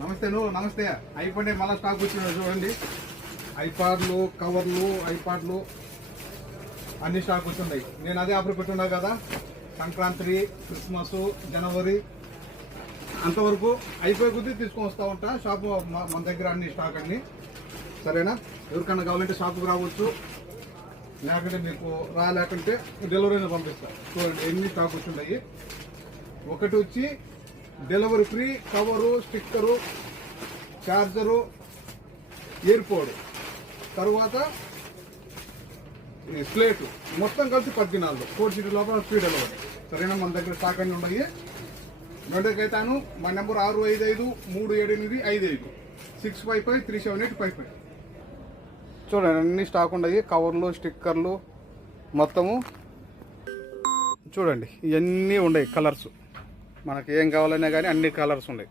నమస్తే అయిపోయి మళ్ళీ స్టాక్ వచ్చింది చూడండి. ఐపాడ్లు, కవర్లు, ఐపాడ్లు అన్ని స్టాక్ వచ్చిన్నాయి. నేను అదే ఆఫర్ పెట్టున్నా కదా, సంక్రాంతి, క్రిస్మస్, జనవరి అంతవరకు అయిపోయి కొద్దీ తీసుకొని వస్తూ ఉంటా. షాపు మన దగ్గర అన్ని స్టాక్ అన్ని సరేనా. ఎవరికన్నా కావాలంటే షాపుకి రావచ్చు, లేకుంటే మీకు రాలేకుంటే డెలివరీని పంపిస్తా. చూడండి ఎన్ని స్టాక్ వచ్చిన్నాయి. ఒకటి వచ్చి delivery free, cover, sticker, charger, airport, తర్వాత స్లేటు మొత్తం కలిసి 10 దినాలు 4 సిటీ లోపల ఫ్రీ డెలివరీ సరేనా. మన దగ్గర స్టాక్ అన్ని ఉన్నాయి. వెంటకైతాను మా నెంబర్ 65537855 6553785. చూడండి అన్ని స్టాక్ ఉన్నాయి. కవర్లు, స్టిక్కర్లు మొత్తము చూడండి ఇవన్నీ ఉన్నాయి. కలర్స్ మనకి ఏం కావాలన్నా కానీ అన్ని కలర్స్ ఉన్నాయి.